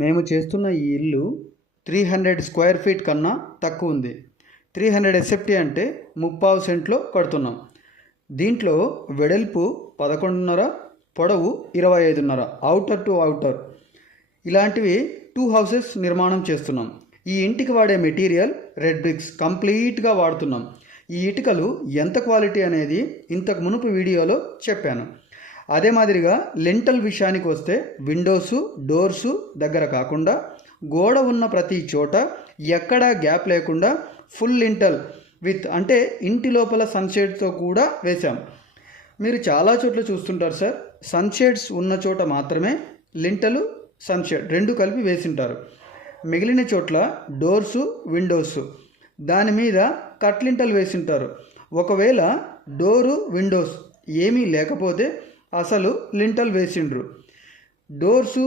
మేము చేస్తున్న ఈ ఇల్లు 300 స్క్వేర్ ఫీట్ కన్నా తక్కువ ఉంది. 300 ఎస్ఎఫ్టీ అంటే 30 సెంట్లో కడుతున్నాం. దీంట్లో వెడల్పు 11.5, పొడవు 25.5, అవుటర్ టు అవుటర్ ఇలాంటివి 2 హౌసెస్ నిర్మాణం చేస్తున్నాం. ఈ ఇంటికి వాడే మెటీరియల్ రెడ్ బ్రిక్స్ కంప్లీట్గా వాడుతున్నాం. ఈ ఇటుకలు ఎంత క్వాలిటీ అనేది ఇంతకు మునుపు వీడియోలో చెప్పాను. అదే మాదిరిగా లింటల్ విషయానికి వస్తే విండోసు డోర్సు దగ్గర కాకుండా గోడ ఉన్న ప్రతి చోట ఎక్కడా గ్యాప్ లేకుండా ఫుల్ లింటల్ విత్ అంటే ఇంటి లోపల సన్షేడ్తో కూడా వేశాం. మీరు చాలా చోట్ల చూస్తుంటారు సార్, సన్షేడ్స్ ఉన్న చోట మాత్రమే లింటలు సన్షేడ్ రెండు కలిపి వేసింటారు. మిగిలిన చోట్ల డోర్సు విండోసు దాని మీద కట్ లింటల్ వేసింటారు. ఒకవేళ డోరు విండోస్ ఏమీ లేకపోతే అసలు లింటల్ వేసిండ్రు. డోర్సు